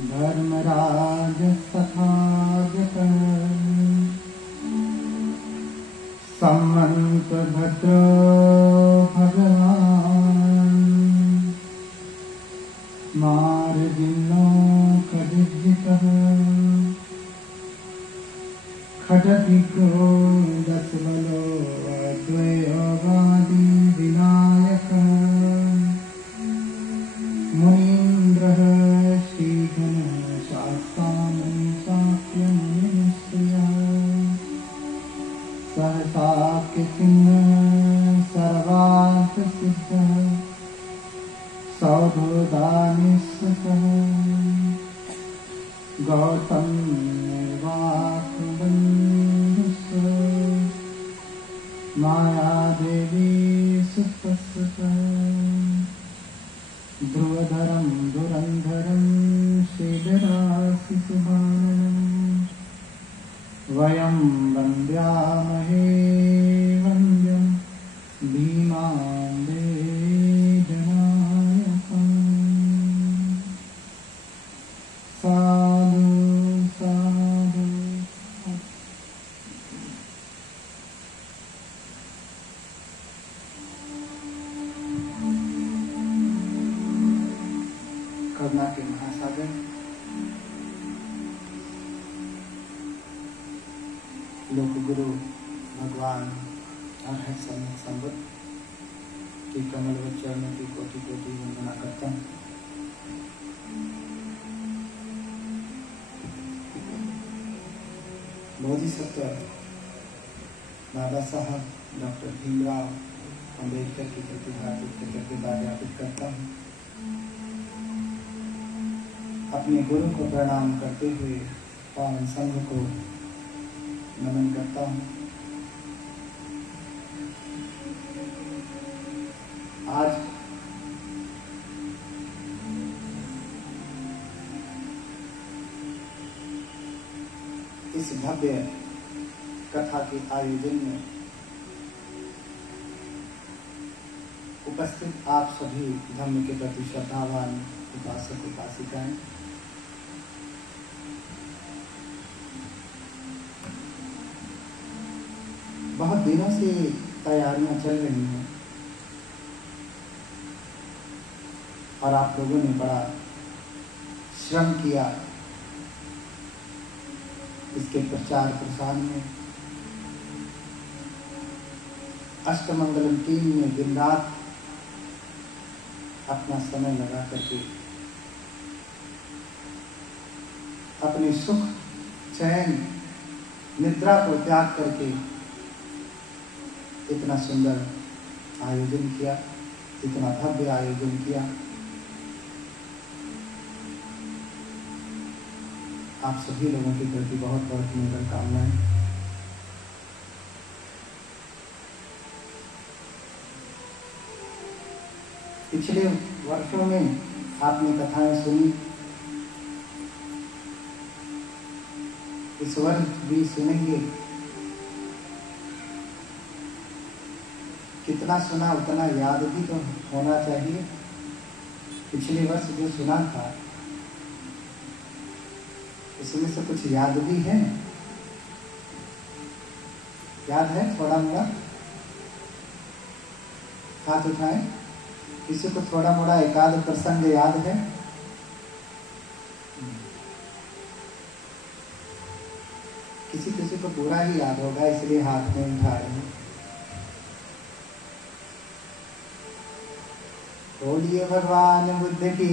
धर्मराज सखाजत सम्मत भद्र भगवान मार्गिनो खडिजितः खडदिको दशबलो द्वयोगादि विनायक मुनीन्द्रः श्रीघन शास्तामणि साक्यमुनिश्रियः सहसाक्यसिंह सर्वार्थसिद्धः सौधोदानिस्सः गौतम निर्वाकबन्धुः मायादेवी सुप्रसृतः ध्रुवधरं धुरन्धरं श्रीधराशिशुभाननं वयं वन्द्यामहे वन्द्यं भीमाम्बेजनायकम् साधु साधु। करुणा के महासागर लोक गुरु भगवान अरहत संबुद्ध की कमल व चरणों की कोटि कोटि वंदना करता हूँ। बोधिसत्व दादा साहब डॉक्टर भीमराव अम्बेडकर की प्रतिभा करके ज्ञापित करता हूँ। अपने गुरु को प्रणाम करते हुए पावन संघ को नमन करता हूँ। आज इस भव्य कथा के आयोजन में उपस्थित आप सभी धर्म के प्रति श्रद्धावान उपासक उपासिकाएं, बहुत दिनों से तैयारियां चल रही हैं और आप लोगों ने बड़ा श्रम किया इसके प्रचार प्रसार में। अष्टमंगलम टीम ने दिन रात अपना समय लगा करके अपने सुख चैन निद्रा को त्याग करके इतना सुंदर आयोजन किया, इतना भव्य आयोजन किया। आप सभी लोगों के प्रति बहुत बहुत मंगल कामनाएं। पिछले वर्षों में आपने कथाएं सुनी, इस वर्ष भी सुनेंगे। कितना सुना उतना याद भी तो होना चाहिए। पिछले वर्ष जो सुना था उसमें से कुछ याद भी है, याद है थोड़ा मोड़ा? हाथ उठाएं। किसी को थोड़ा मोड़ा एकाध प्रसंग याद है? किसी किसी को पूरा ही याद होगा, इसलिए हाथ में उठा रहे हैं। बोलिए भगवान बुद्ध की।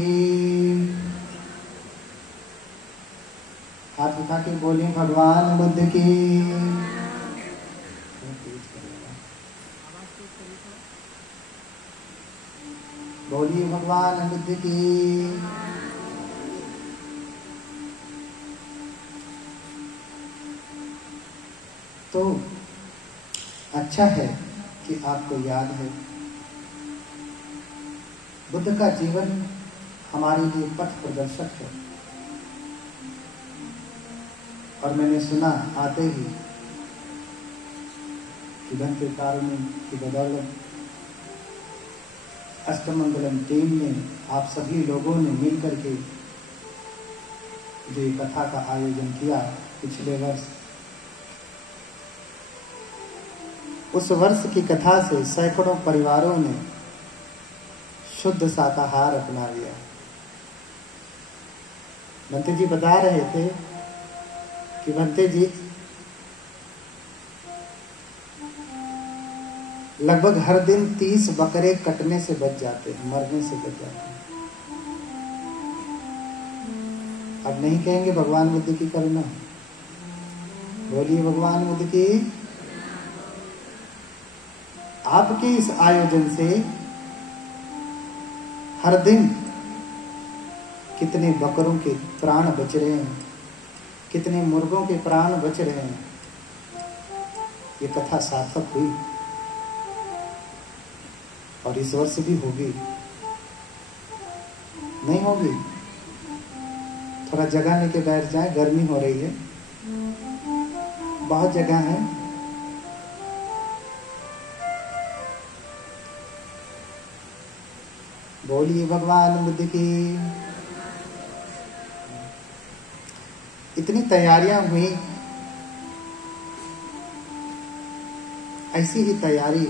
हाथ उठा के बोलिए भगवान बुद्ध की। बोलिए भगवान बुद्ध की। तो अच्छा है कि आपको याद है बुद्ध का जीवन हमारे लिए पथ प्रदर्शक है। और मैंने सुना आते ही कि धन के कारणों की बदौलत अष्टमंगलम टीम ने, आप सभी लोगों ने मिलकर के जो ये कथा का आयोजन किया पिछले वर्ष, उस वर्ष की कथा से सैकड़ों परिवारों ने शुद्ध शाकाहार अपना लिया। भंते जी बता रहे थे कि भंते जी लगभग हर दिन 30 बकरे कटने से बच जाते हैं, मरने से बच जाते हैं। अब नहीं कहेंगे भगवान बुद्ध की करुणा, बोलिए भगवान बुद्ध की। आपके इस आयोजन से हर दिन कितने बकरों के प्राण बच रहे हैं, कितने मुर्गों के प्राण बच रहे हैं। ये कथा सार्थक हुई और इस वर्ष भी होगी, नहीं होगी? थोड़ा जगह लेके बैठ जाए, गर्मी हो रही है, बहुत जगह है। बोलिए भगवान बुद्ध की। इतनी तैयारियां हुई, ऐसी ही तैयारी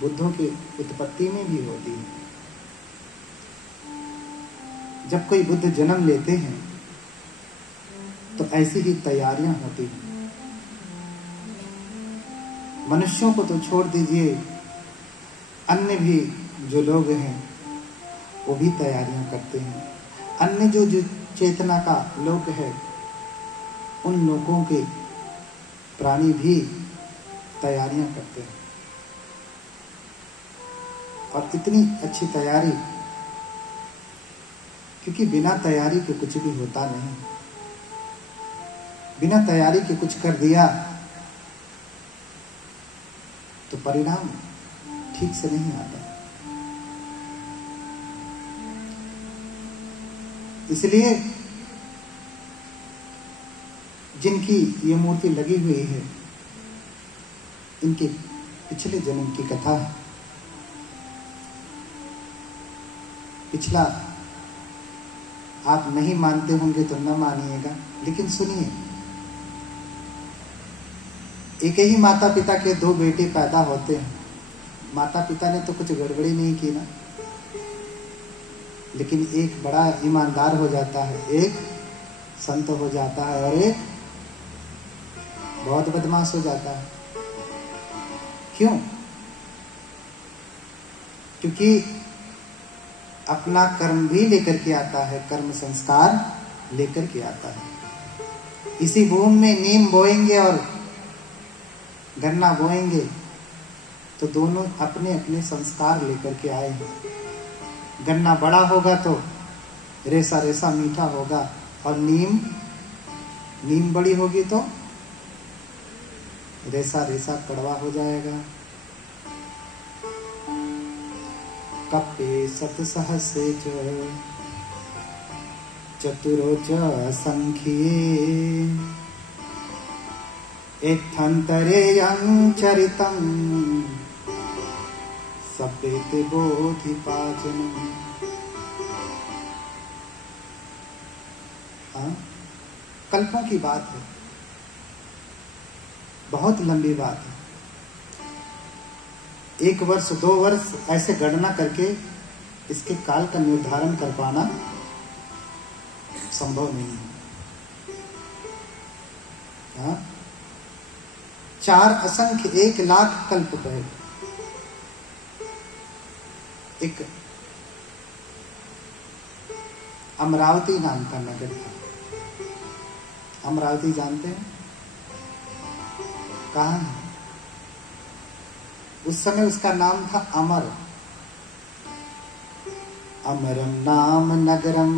बुद्धों की उत्पत्ति में भी होती है। जब कोई बुद्ध जन्म लेते हैं तो ऐसी ही तैयारियां होती हैं। मनुष्यों को तो छोड़ दीजिए, अन्य भी जो लोग हैं वो भी तैयारियां करते हैं। अन्य जो चेतना का लोक है, उन लोगों के प्राणी भी तैयारियां करते हैं। और इतनी अच्छी तैयारी, क्योंकि बिना तैयारी के कुछ भी होता नहीं। बिना तैयारी के कुछ कर दिया तो परिणाम ठीक से नहीं आता। इसलिए जिनकी ये मूर्ति लगी हुई है, इनके पिछले जन्म की कथा है। पिछला आप नहीं मानते होंगे तो न मानिएगा, लेकिन सुनिए। एक ही माता पिता के 2 बेटे पैदा होते हैं। माता पिता ने तो कुछ गड़बड़ी नहीं की ना, लेकिन एक बड़ा ईमानदार हो जाता है, एक संत हो जाता है और एक बहुत बदमाश हो जाता है। क्यों? क्योंकि अपना कर्म भी लेकर के आता है, कर्म संस्कार लेकर के आता है। इसी भूमि में नीम बोएंगे और गन्ना बोएंगे तो दोनों अपने अपने संस्कार लेकर के आए हैं। गन्ना बड़ा होगा तो रेसा रेसा मीठा होगा, और नीम बड़ी होगी तो रेसा रेसा कड़वा हो जाएगा। कपे सत सहसे चतुरो च संख्ये एत्थन्तरेयं चरितं सभ्येते बोधिपाचनम्। हाँ, कल्पों की बात है, बहुत लंबी बात है। 1 वर्ष 2 वर्ष ऐसे गणना करके इसके काल का निर्धारण कर पाना संभव नहीं है। हाँ? 4 असंख्य 1 लाख कल्प पहले एक अमरावती नाम का नगर था। अमरावती जानते हैं कहाँ है? उस समय उसका नाम था अमर। अमरम नाम नगरम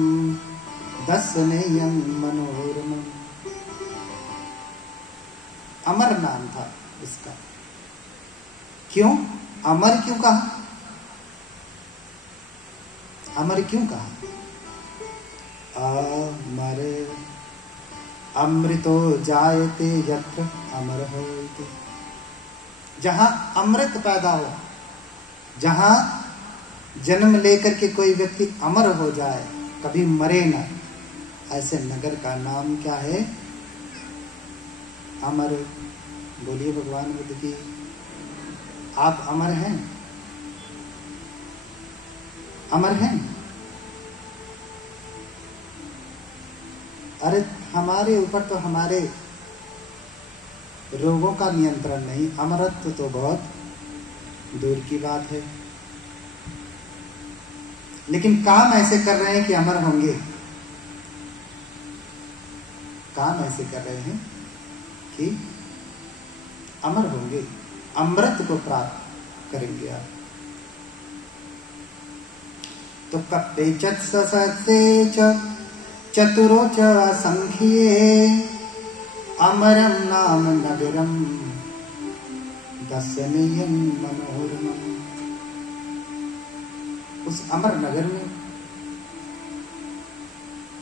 दर्शनेयं मनोरमम्। अमर नाम था इसका। क्यों अमर क्यों कहा? अमर क्यों कहा? अमर अमृतो जायते यत्र अमरः इति। जहां अमृत पैदा हो, जहां जन्म लेकर के कोई व्यक्ति अमर हो जाए, कभी मरे ना, ऐसे नगर का नाम क्या है? अमर। बोलिए भगवान बुद्ध की। आप अमर हैं? अमर हैं? अरे हमारे ऊपर तो हमारे रोगों का नियंत्रण नहीं, अमरत्व तो बहुत दूर की बात है। लेकिन काम ऐसे कर रहे हैं कि अमर होंगे। काम ऐसे कर रहे हैं कि अमर होंगे, अमृत को प्राप्त करेंगे आप। तो कप्पेचत् ससत्से च चतुरो च असंख्ये अमरम नाम नगरम दर्शनीयं मनोरमम्। उस अमर नगर में,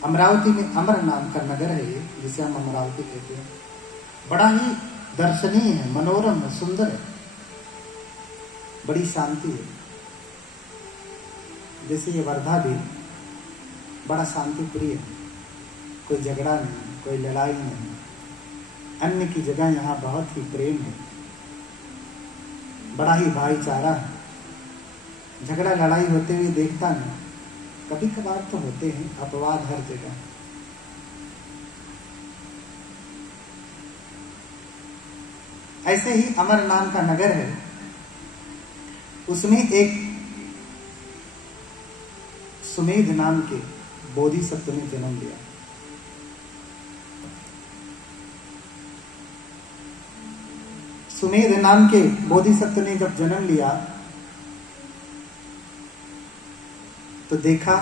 अमरावती में अमर नाम का नगर है ये, जिसे हम अमरावती कहते हैं। बड़ा ही दर्शनीय है, मनोरम है, सुंदर है, बड़ी शांति है। जैसे ये वर्धा भी बड़ा शांति प्रिय है, कोई झगड़ा नहीं, कोई लड़ाई नहीं। अन्य की जगह यहाँ बहुत ही प्रेम है, बड़ा ही भाईचारा है। झगड़ा लड़ाई होते हुए देखता नहीं, कभी कभार तो होते हैं, अपवाद हर जगह। ऐसे ही अमर नाम का नगर है, उसमें एक सुमेध नाम के बोधिसत्व ने जन्म लिया। सुमेध नाम के बोधिसत्व ने जब जन्म लिया तो देखा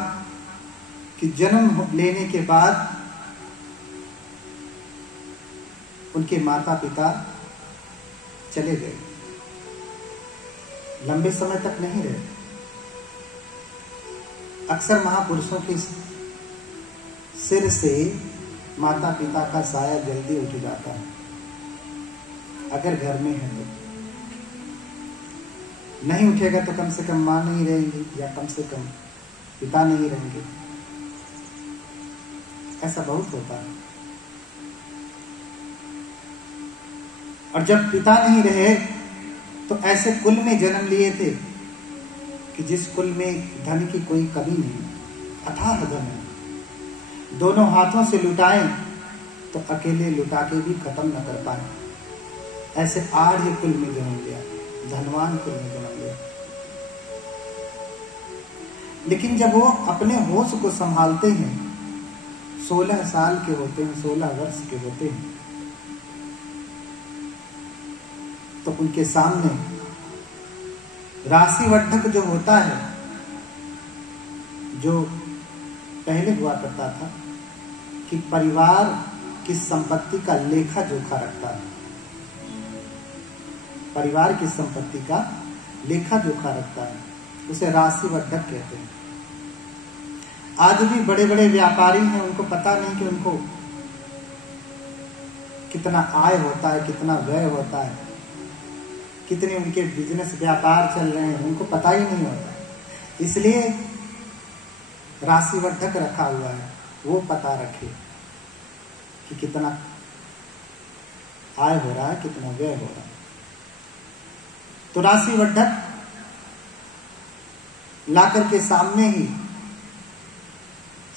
कि जन्म लेने के बाद उनके माता पिता चले गए, लंबे समय तक नहीं रहे। अक्सर महापुरुषों के सिर से माता पिता का साया जल्दी उठ जाता है, अगर घर में है तो। नहीं उठेगा तो कम से कम मां नहीं रहेंगी, या कम से कम पिता नहीं रहेंगे। ऐसा बहुत होता है। और जब पिता नहीं रहे तो ऐसे कुल में जन्म लिए थे कि जिस कुल में धन की कोई कमी नहीं, अथाह धन है। दोनों हाथों से लुटाएं तो अकेले लुटा के भी खत्म न कर पाए। ऐसे आर्य कुल में जन्म लिया, धनवान कुल में जन्म लिया। लेकिन जब वो अपने होश को संभालते हैं, 16 साल के होते हैं, 16 वर्ष के होते हैं, तो उनके सामने राशिवड्ढक जो होता है, जो पहले हुआ करता था कि परिवार की संपत्ति का लेखा जोखा रखता है, परिवार की संपत्ति का लेखा जोखा रखता है, उसे राशिवड्ढक कहते हैं। आज भी बड़े बड़े व्यापारी हैं, उनको पता नहीं कि उनको कितना आय होता है, कितना व्यय होता है, कितने उनके बिजनेस व्यापार चल रहे हैं, उनको पता ही नहीं होता। इसलिए राशिवड्ढक रखा हुआ है, वो पता रखे कि कितना आय हो रहा है, कितना व्यय हो रहा है। तो राशिवड्ढक ला करके सामने ही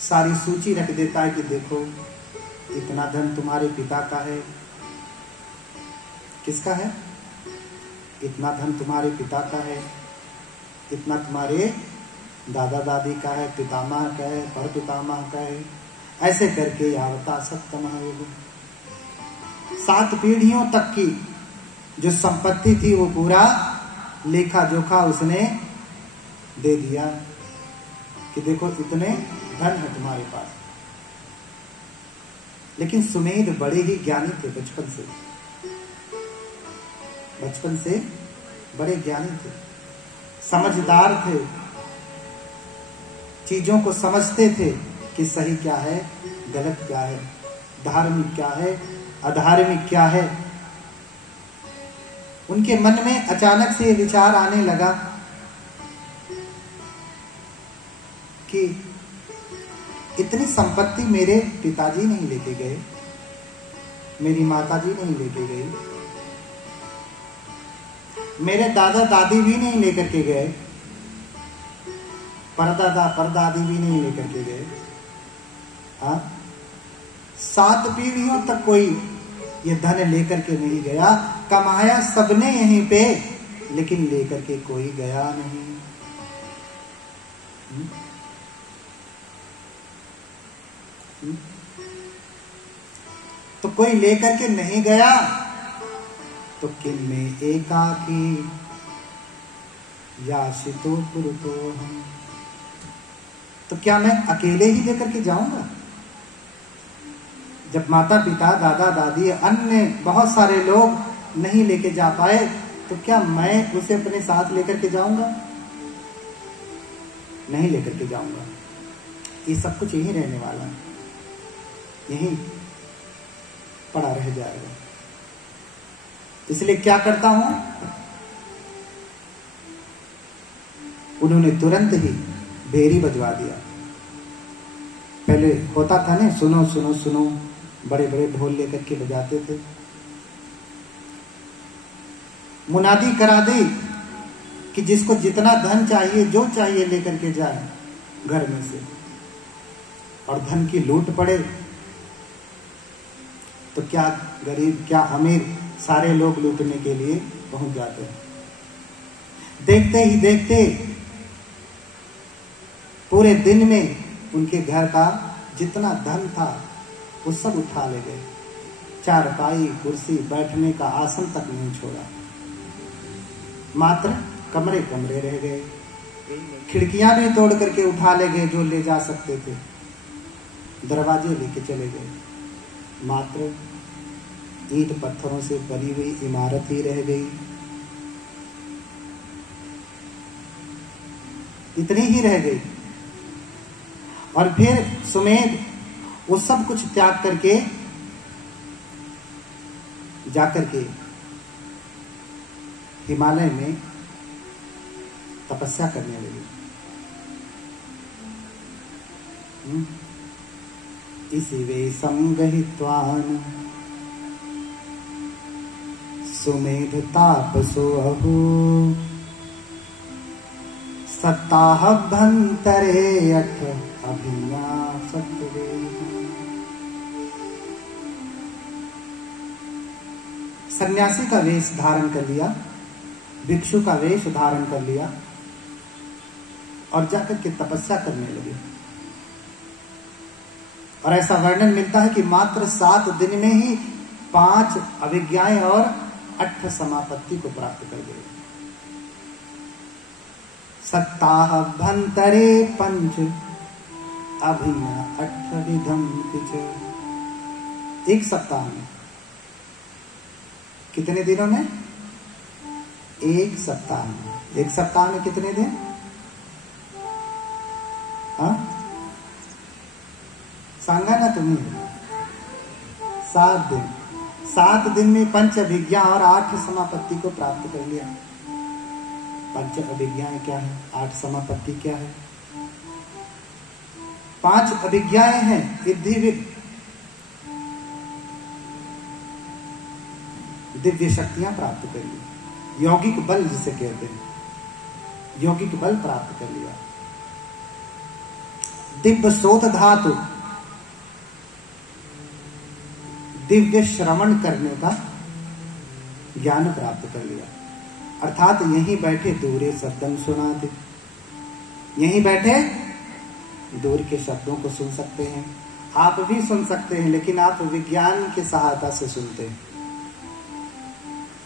सारी सूची रख देता है कि देखो इतना धन तुम्हारे पिता का है। किसका है? इतना धन तुम्हारे पिता का है, इतना तुम्हारे दादा दादी का है, पितामह का है, पर पितामह का है। ऐसे करके यावता सप्तमयुग, 7 पीढ़ियों तक की जो संपत्ति थी वो पूरा लेखा जोखा उसने दे दिया कि देखो इतने धन है तुम्हारे पास। लेकिन सुमेध बड़े ही ज्ञानी थे, बचपन से बड़े ज्ञानी थे, समझदार थे, चीजों को समझते थे कि सही क्या है, गलत क्या है, धार्मिक क्या है, अधार्मिक क्या है। उनके मन में अचानक से विचार आने लगा कि इतनी संपत्ति मेरे पिताजी नहीं लेके गए, मेरी माताजी नहीं लेके गई, मेरे दादा दादी भी नहीं लेकर के गए, परदादा परदादी भी नहीं लेकर के गए। हाँ, 7 पीढ़ियों तक कोई ये धन लेकर के नहीं गया। कमाया सबने यहीं पे, लेकिन लेकर के कोई गया नहीं। तो कोई लेकर के नहीं गया तो किन में एकाकी याशितो पुरुतो हम। तो क्या मैं अकेले ही लेकर के जाऊंगा? जब माता पिता दादा दादी अन्य बहुत सारे लोग नहीं लेके जा पाए, तो क्या मैं उसे अपने साथ लेकर के जाऊंगा? नहीं लेकर के जाऊंगा। ये सब कुछ यहीं रहने वाला है, यहीं पड़ा रह जाएगा। इसलिए क्या करता हूं, उन्होंने तुरंत ही भेरी बजवा दिया। पहले होता था ना, सुनो सुनो सुनो, बड़े बड़े ढोल लेकर के बजाते थे। मुनादी करा दी कि जिसको जितना धन चाहिए, जो चाहिए लेकर के जाए घर में से, और धन की लूट पड़े तो क्या गरीब क्या अमीर, सारे लोग लूटने के लिए पहुंच जाते हैं। देखते ही देखते पूरे दिन में उनके घर का जितना धन था वो सब उठा ले गए। चारपाई कुर्सी, बैठने का आसन तक नहीं छोड़ा, मात्र कमरे कमरे रह गए। खिड़कियां भी तोड़ करके उठा ले गए जो ले जा सकते थे, दरवाजे लेके चले गए। मात्र ईंट पत्थरों से बनी हुई इमारत ही रह गई। इतनी ही रह गई। और फिर सुमेध वो सब कुछ त्याग करके जाकर के हिमालय में तपस्या करने लगी। इसी वे संगहित्वान सुमेध तापसो अहो सप्ताहभ्यंतरे अठ अभिन्यासत्वे। सन्यासी का वेश धारण कर लिया, भिक्षु का वेश धारण कर लिया और जाकर के तपस्या करने लगे। और ऐसा वर्णन मिलता है कि मात्र 7 दिन में ही 5 अभिज्ञाएं और 8 समापत्ति को प्राप्त कर गए। सप्ताहभ्यंतरे 5 अभिज्ञा 8 विधम किच। एक सप्ताह में, कितने दिनों में? एक सप्ताह में। एक सप्ताह में कितने दिन? हाँ, सांगा ना तुम्हें? 7 दिन। 7 दिन में 5 अभिज्ञा और 8 समापत्ति को प्राप्त कर लिया। 5 अभिज्ञाएं क्या है, 8 समापत्ति क्या है? 5 अभिज्ञाएं हैं इद्धिविद, दिव्य शक्तियां प्राप्त कर ली। यौगिक बल जिसे कहते हैं, यौगिक बल प्राप्त कर लिया। दिव्य शोध धातु, दिव्य श्रवण करने का ज्ञान प्राप्त कर लिया। अर्थात यहीं बैठे दूरे शब्दम सुनाते, यहीं बैठे दूर के शब्दों को सुन सकते हैं। आप भी सुन सकते हैं, लेकिन आप विज्ञान की सहायता से सुनते हैं।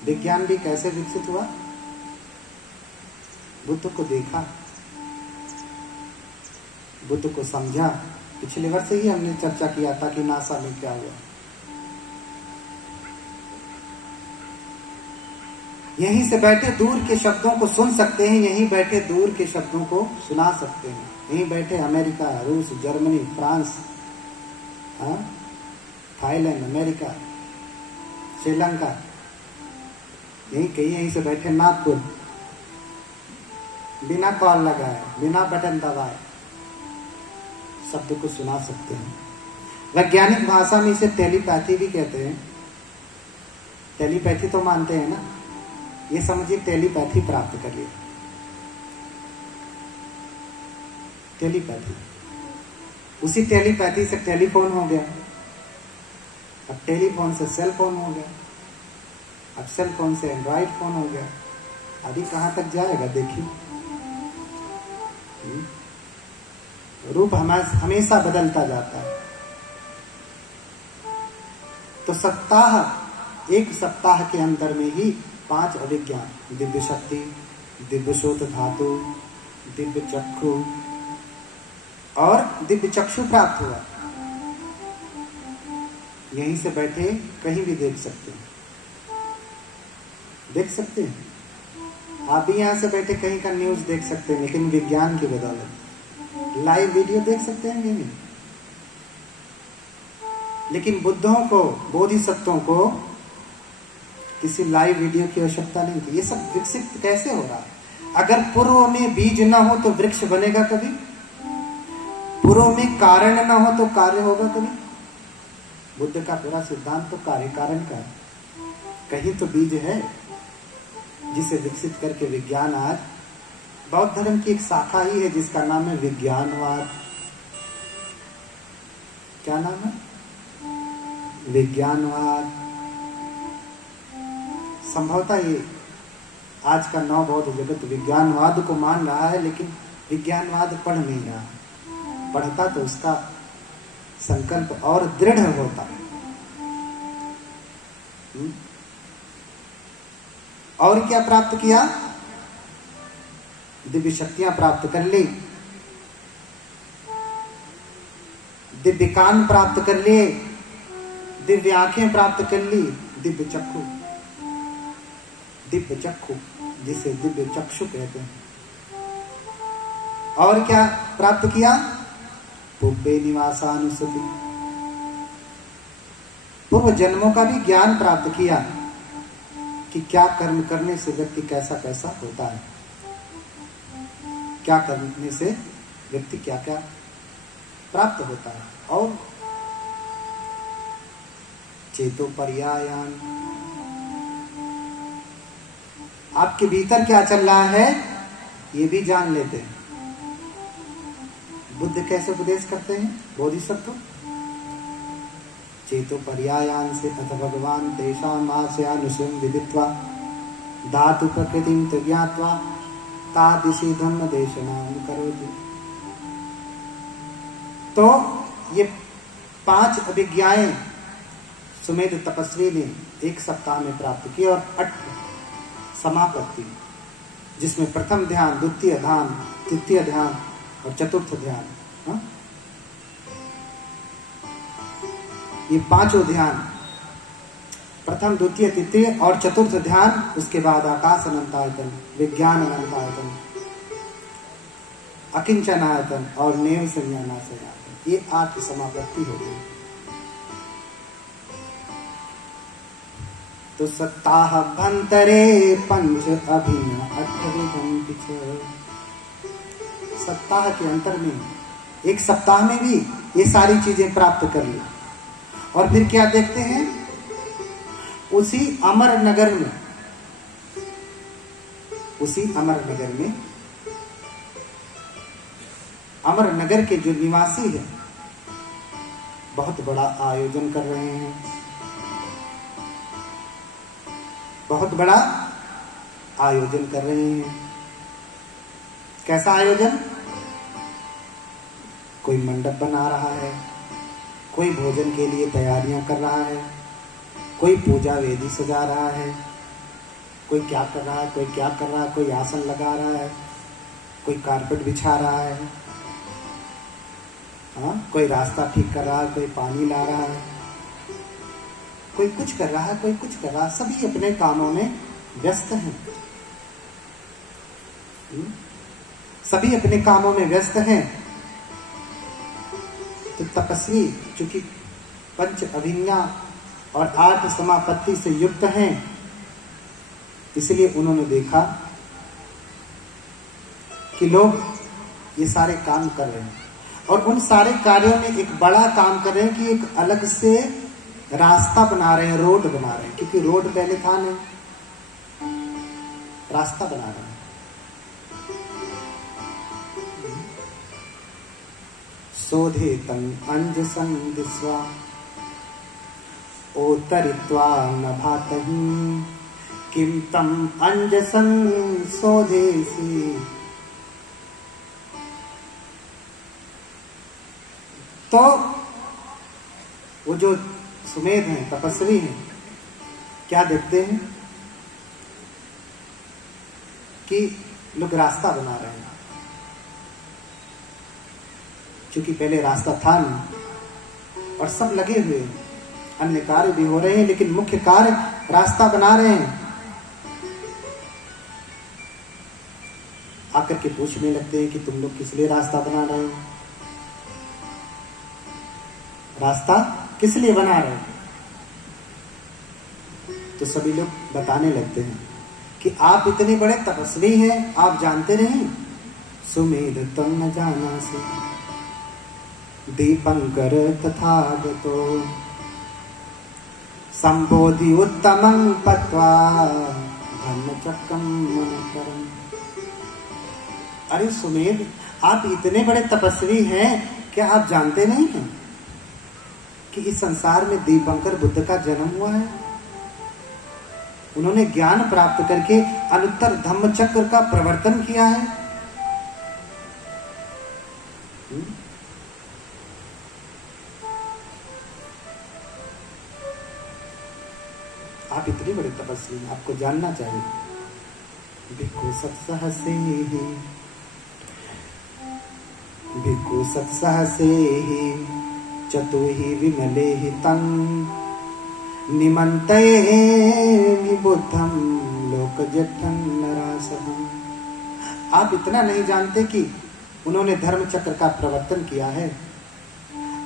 विज्ञान भी कैसे विकसित हुआ? बुद्ध को देखा, बुद्ध को समझा। पिछले वर्ष ही हमने चर्चा किया था कि नासा में क्या हुआ। यहीं से बैठे दूर के शब्दों को सुन सकते हैं, यहीं बैठे दूर के शब्दों को सुना सकते हैं। यहीं बैठे अमेरिका, रूस, Germany, France, Thailand, America, Sri Lanka, यहीं से बैठे नागपुर, बिना कॉल लगाए, बिना बटन दबाए शब्द को सुना सकते हैं। वैज्ञानिक भाषा में इसे टेलीपैथी भी कहते हैं। टेलीपैथी तो मानते हैं ना, ये समझिए टेलीपैथी प्राप्त कर लिया। टेलीपैथी, उसी टेलीपैथी से टेलीफोन हो गया, अब टेलीफोन से सेल फोन हो गया, अब सेल फोन से एंड्रॉइड फोन हो गया। अभी कहां तक जाएगा देखिए। रूप हमेशा बदलता जाता है। तो एक सप्ताह के अंदर में ही 5 अभिज्ञान, दिव्य शक्ति, दिव्य श्रोत धातु, दिव्य चक्षु और दिव्य चक्षु प्राप्त हुआ। यहीं से बैठे कहीं भी देख सकते हैं, देख सकते हैं। आप भी यहां से बैठे कहीं का न्यूज देख सकते हैं, लेकिन विज्ञान की बदौलत लाइव वीडियो देख सकते हैं नहीं। लेकिन बुद्धों को, बोधिसत्वों को किसी लाइव वीडियो की आवश्यकता नहीं थी। ये सब विकसित कैसे हो रहा है? अगर पूर्व में बीज ना हो तो वृक्ष बनेगा कभी? पूर्व में कारण ना हो तो कार्य होगा कभी? बुद्ध का पूरा सिद्धांत तो कार्य कारण का है। कहीं तो बीज है जिसे विकसित करके विज्ञान आज बौद्ध धर्म की एक शाखा ही है जिसका नाम है विज्ञानवाद। क्या नाम है? विज्ञानवाद। संभवतः ये आज का नव बौद्ध जगत विज्ञानवाद को मान रहा है, लेकिन विज्ञानवाद पढ़ नहीं रहा है। पढ़ता तो उसका संकल्प और दृढ़ होता। और क्या प्राप्त किया? दिव्य शक्तियां प्राप्त कर ली, दिव्य कान प्राप्त कर लिए, दिव्य आंखें प्राप्त कर ली, दिव्य चक्षु, दिव्य चक्षु जिसे दिव्य चक्षु कहते हैं। और क्या प्राप्त किया? पुब्बे निवासानुसति, पूर्व जन्मों का भी ज्ञान प्राप्त किया कि क्या कर्म करने से व्यक्ति कैसा कैसा होता है, क्या करने से व्यक्ति क्या क्या प्राप्त होता है। और चेतो पर्यायान, आपके भीतर क्या चल रहा है ये भी जान लेते हैं। बुद्ध कैसे उपदेश करते हैं? बोधिसत्व चेतो पर्यायान से अथ भगवान तेषाम् आस्यानुसं विदित्वा धातु प्रकृतिं च ज्ञात्वा तादृशी धम्म देशनां करोति। तो ये 5 अभिज्ञाएं सुमेध तपस्वी ने 1 सप्ताह में प्राप्त की, और 8 समापत्ति, जिसमें प्रथम ध्यान, द्वितीय ध्यान, तृतीय ध्यान और चतुर्थ ध्यान। हा? ये 5 ध्यान, प्रथम, द्वितीय, तृतीय और चतुर्थ ध्यान। उसके बाद आकाश अनंतायतन, विज्ञान अनंतायतन, अकिंचनायतन और नेव संज्ञानाशयायतन। ये 8 समापत्ति हो गई। तो सप्ताहाभ्यंतरे 5 अभिन्न 8 पिछ। सप्ताह के अंतर में, 1 सप्ताह में भी ये सारी चीजें प्राप्त कर ली। और फिर क्या देखते हैं? उसी अमर नगर में, अमर नगर के जो निवासी हैं बहुत बड़ा आयोजन कर रहे हैं, बहुत बड़ा आयोजन कर रहे हैं। कैसा आयोजन? कोई मंडप बना रहा है, कोई भोजन के लिए तैयारियां कर रहा है, कोई पूजा वेदी सजा रहा है, कोई क्या कर रहा है, कोई क्या कर रहा है, कोई आसन लगा रहा है, कोई कारपेट बिछा रहा है, हाँ, कोई रास्ता ठीक कर रहा है, कोई पानी ला रहा है, कोई कुछ कर रहा है, कोई कुछ कर रहा है। सभी अपने कामों में व्यस्त हैं। सभी अपने कामों में व्यस्त हैं। तो तपस्वी चूंकि 5 अभिज्ञा और 8 समापत्ति से युक्त हैं, इसलिए उन्होंने देखा कि लोग ये सारे काम कर रहे हैं। और उन सारे कार्यों में एक बड़ा काम कर रहे हैं कि एक अलग से रास्ता बना रहे हैं, रोड बना रहे हैं, क्योंकि रोड पहले था नहीं, रास्ता बना रहे हैं। शोधे तन अंजसन दिस्वा ओतरित्वा न भातहि किम तम अंजसन शोधेसी। तो वो जो सुमेध हैं, तपस्वी हैं, क्या देखते हैं कि लोग रास्ता बना रहे हैं, क्योंकि पहले रास्ता था नहीं, और सब लगे हुए हैं, अन्य कार्य भी हो रहे हैं, लेकिन मुख्य कार्य रास्ता बना रहे हैं। आकर के पूछने लगते हैं कि तुम लोग किस लिए रास्ता बना रहे हो, रास्ता किस लिए बना रहे हो? तो सभी लोग बताने लगते हैं कि आप इतने बड़े तपस्वी हैं, आप जानते नहीं। सुमेध तम न जाना से दीपंकर तथागतो संबोधि उत्तमं पत्वा धर्मचक्रम मनकरम। अरे सुमेध, आप इतने बड़े तपस्वी हैं, क्या आप जानते नहीं हैं कि इस संसार में दीपंकर बुद्ध का जन्म हुआ है? उन्होंने ज्ञान प्राप्त करके अनुत्तर धम्म चक्र का प्रवर्तन किया है। आप इतने बड़े तपस्वी हैं, आपको जानना चाहिए। भिक्खु सत्सहसे भिक्खु सत्सहसे चतुहि विमले तन निमंतये बुद्धम लोक जठन नरासहम। आप इतना नहीं जानते कि उन्होंने धर्म चक्र का प्रवर्तन किया है।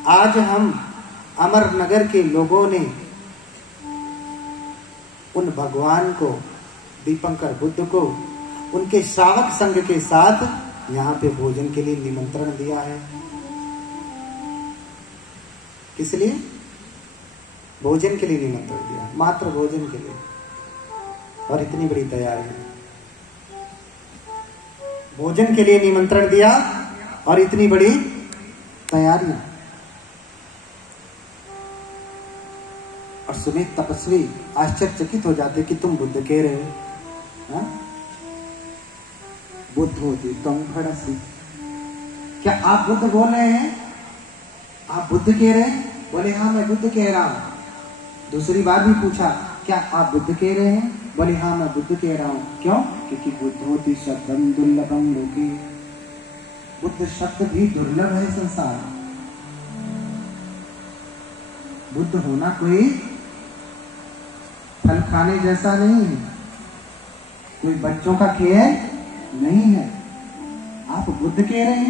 आज हम अमरनगर के लोगों ने उन भगवान को, दीपंकर बुद्ध को, उनके श्रावक संघ के साथ यहाँ पे भोजन के लिए निमंत्रण दिया है। किस लिए? भोजन के लिए निमंत्रण दिया, मात्र भोजन के लिए। और इतनी बड़ी तैयारी, भोजन के लिए निमंत्रण दिया और इतनी बड़ी तैयारी। और सुमेध तपस्वी आश्चर्यचकित हो जाते कि तुम बुद्ध कह रहे हो, बुद्ध होती तुम खड़सी। क्या आप बुद्ध बोल रहे हैं? आप बुद्ध कह रहे हैं? बोले हाँ मैं बुद्ध कह रहा हूं। दूसरी बार भी पूछा, क्या आप बुद्ध कह रहे हैं? बोले हाँ मैं बुद्ध कह रहा हूं। क्यों? क्योंकि बुद्ध होती शब्दम दुर्लभम लोके। बुद्ध शब्द भी दुर्लभ है संसार। बुद्ध होना कोई फल खाने जैसा नहीं है, कोई बच्चों का खेल नहीं है। आप बुद्ध कह रहे हैं।